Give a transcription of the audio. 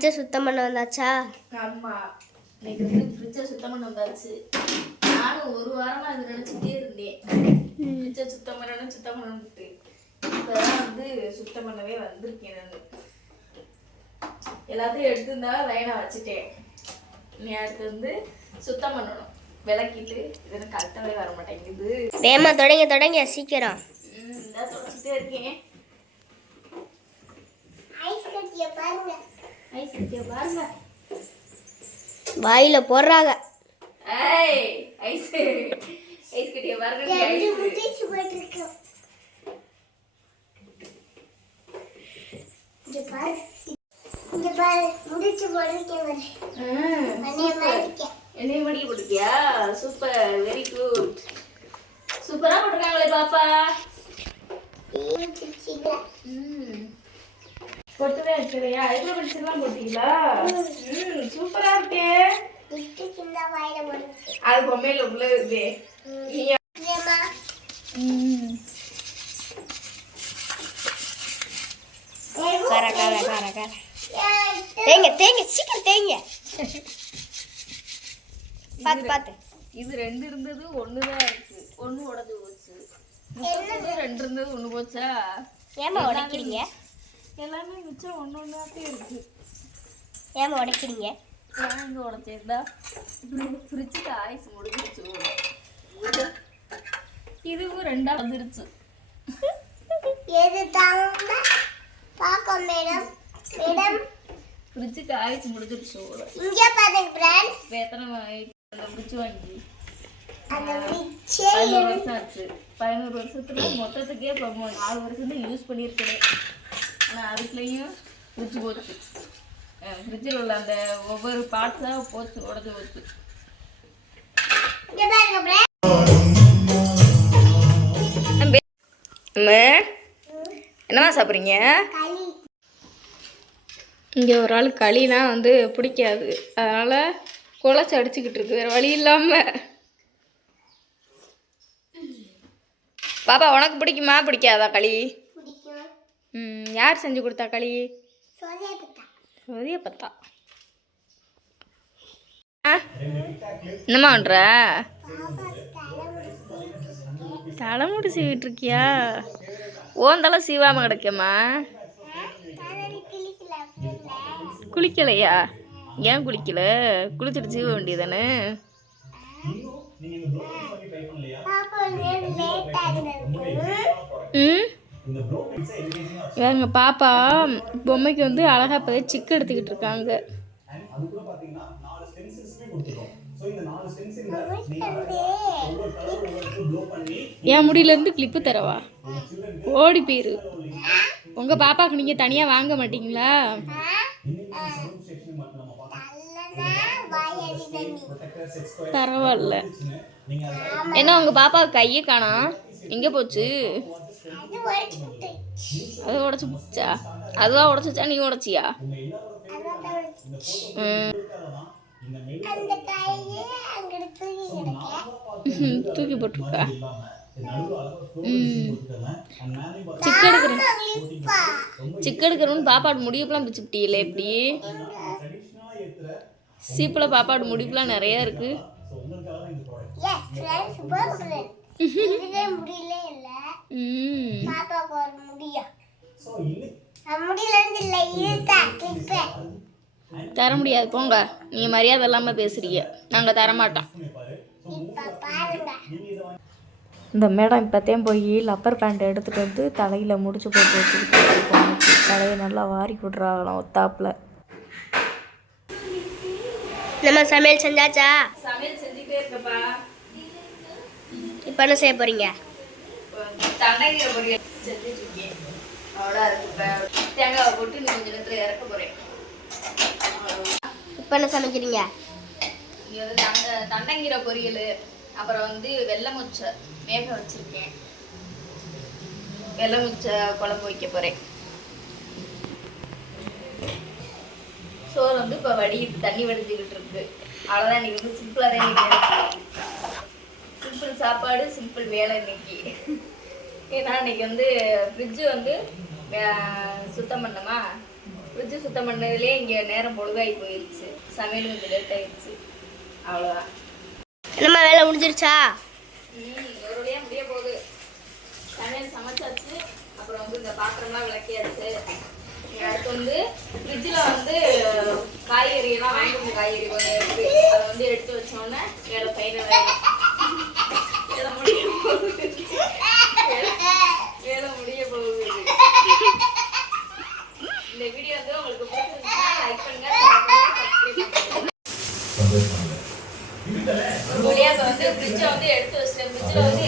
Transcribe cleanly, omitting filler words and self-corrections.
ஃப்ரிட்ஜை சுத்தம் பண்ண வந்தாச்சா? ஆமாம், இன்னைக்கு வந்து ஃப்ரிட்ஜை சுத்தம் பண்ண வந்தாச்சு. நானும் ஒரு வாரமாக அது நினச்சிட்டே இருந்தேன், ஃப்ரிட்ஜை சுத்தம் பண்ணணும்ட்டு. இப்போதான் வந்து சுத்தம் பண்ணவே வந்திருக்கேன். நான் எல்லாத்தையும் எடுத்துருந்தா லைனாக வச்சுட்டேன். நீ அடுத்து வந்து சுத்தம் பண்ணணும், விளக்கிட்டு. இது கரெக்டாகவே வர மாட்டேங்குது. வேமா தொடங்க சீக்கிரம். இந்த தொடச்சிட்டே இருக்கேன். ஐஸ் கட்டிய பாருங்க, வாயில போடுறாங்க. ஐஸ் கட்டிய பாருங்க. என்னைய மடிக்க போட்டுக்கியா? Super, very good. சூப்பரா போட்டிருக்காங்களே பாப்பா. பொட்டுவே வச்சுலையா? ஐப்ரோ பென்சில்லாம் போட்டீங்களா? சூப்பரா இருக்கே. அது பொம்மையில உள்ள இருக்கு. தேங்க சீக்கிரம் தேங்க. பாத்து இது 2 இருந்தது, 1 தான் இருக்கு. 1 உடஞ்சு போச்சு. 2 இருந்தது, 1 போச்சா? ஏமா உடைக்கிறீங்க? எல்லாமே மிச்சம் 1 இருக்கு. ஏமா உடைக்கிறீங்க? நான் இங்கே உடச்சேன்டா. ஃப்ரிட்ஜுக்கு ஆயுசு முடிஞ்சிருச்சு. இதுவும் 2 வந்துருச்சு. ஃப்ரிட்ஜுக்கு ஆயுசு முடிஞ்சிருச்சு. இங்கே பாருங்க ஃப்ரெண்ட்ஸ், எத்தனை ஃப்ரிட்ஜ் வாங்கி 11 வருஷம் ஆச்சு. 11 வருஷத்துல மொத்தத்துக்கே 4 வருஷம் தான் யூஸ் பண்ணியிருக்கிறேன். ஆனால் அதுக்குள்ளேயும் ஃப்ரிட்ஜ் போச்சு. ஃப்ரிட்ஜில் உள்ள அந்த ஒவ்வொரு பார்ட்ஸாக போச்சு, உடஞ்சி போச்சு. என்னமா சாப்பிட்றீங்க? இங்கே ஒரு ஆள் களினா வந்து பிடிக்காது, அதனால் குழச்சி அடிச்சுக்கிட்டு இருக்கு, வேறு வழி இல்லாமல். பாப்பா உனக்கு பிடிக்குமா பிடிக்காதா களி? யார் செஞ்சு கொடுத்தா களி? சோதியப்பத்தா. என்னம்மா பண்ற? தலைமுடி சீவிட்டு இருக்கியா? ஓந்தலை சீவாம கிடைக்குமா? குளிக்கலையா? ஏன் குளிக்கல? குளிச்சுட்டு சீவ வேண்டியதானே? எங்க பாப்பா பொம்மைக்கு வந்து அழகா இப்போதே சிக்கு எடுத்துக்கிட்டு இருக்காங்க. என் முடியிலேருந்து கிளிப்பு தரவா? ஓடி போயிரு. உங்க பாப்பாவுக்கு நீங்க தனியா வாங்க மாட்டீங்களா? பரவாயில்ல. என்ன உங்க பாப்பாவுக்கு கையை காணோம், எங்கே போச்சு? அது உடச்சி போச்சா? அதுவா உடச்சிச்சா நீ உடச்சியா? தூக்கி போட்டிருக்கா. சிக்கு எடுக்கிறோன்னு பாப்பாடு முடிவுக்கெல்லாம் பிடிச்சிப்பிட்டீங்களே எப்படி? சீப்பில் பாப்பாடு முடிவுலாம் நிறையா இருக்கு. தர முடியாது போங்க, நீங்க மரியாதை இல்லாம பேசுறீங்க, நாங்க தரமாட்டோம். இந்த மேடம் இப்போத்தையும் போய் லப்பர் பேண்ட் எடுத்துகிட்டு வந்து தலையில் முடிச்சு போட்டு வச்சுக்கிட்டு இருக்கோம். தலையை நல்லா வாரி விட்றாங்களாம் ஒத்தாப்பில். நம்ம சமையல் செஞ்சாச்சா? சமையல் செஞ்சுட்டே இருக்கப்பா. இப்போ என்ன செய்ய போறீங்க? தண்டங்கீரை பொரியல் செஞ்சுட்டு இருக்கேன். அவ்வளோ தேங்காவை போட்டு நீ கொஞ்சம் நேரத்தில் இறக்க போகிறேன். இப்போ என்ன சமைக்கிறீங்க? இங்கே வந்து தண்டங்கீரை பொரியல், அப்புறம் வந்து வெள்ளை முச்சை வேக வச்சுருக்கேன். வெள்ளை முச்சை குழம்பு வைக்க போகிறேன். சோறு வந்து இப்போ தண்ணி வடிஞ்சுக்கிட்டு இருக்கு. அவ்வளோதான். இன்னைக்கு வந்து சிம்பிளாக தான் இன்னைக்கு. சிம்பிள் சாப்பாடு, சிம்பிள் வேலை இன்னைக்கு. ஏன்னா இன்னைக்கு வந்து ஃப்ரிட்ஜு வந்து சுத்தம் பண்ணமா, ஃப்ரிட்ஜு சுத்தம் பண்ணதுலேயே இங்கே நேரம் பொழுதாகி போயிடுச்சு. சமையல் கொஞ்சம் லேட் ஆயிடுச்சு. அவ்வளோதான். நம்ம வேலை முடிஞ்சிருச்சா? ஒரு வழியாக முடிய போகுது. சமையல் சமைச்சாச்சு. அப்புறம் வந்து இந்த பாத்திரம்லாம் விளக்கியாச்சு. அடுத்து வந்து ஃப்ரிட்ஜில் வந்து காய்கறியெல்லாம் வாங்கி வந்து காய்கறி கொஞ்சம் இருக்குது. அதை வந்து எடுத்து வச்சோன்னே வேலை பையனை வேலை முடிய போகுது. வேலை முடிய போகுது. இந்த வீடியோ வந்து உங்களுக்கு பிடிச்சிருந்துச்சுன்னா லைக் பண்ணுங்க, சப்ஸ்கிரைப் பண்ணுங்க. ஒரு வழியாக இப்போ வந்து ஃப்ரிட்ஜை வந்து எடுத்து வச்சிட்டேன். ஃப்ரிட்ஜில் வந்து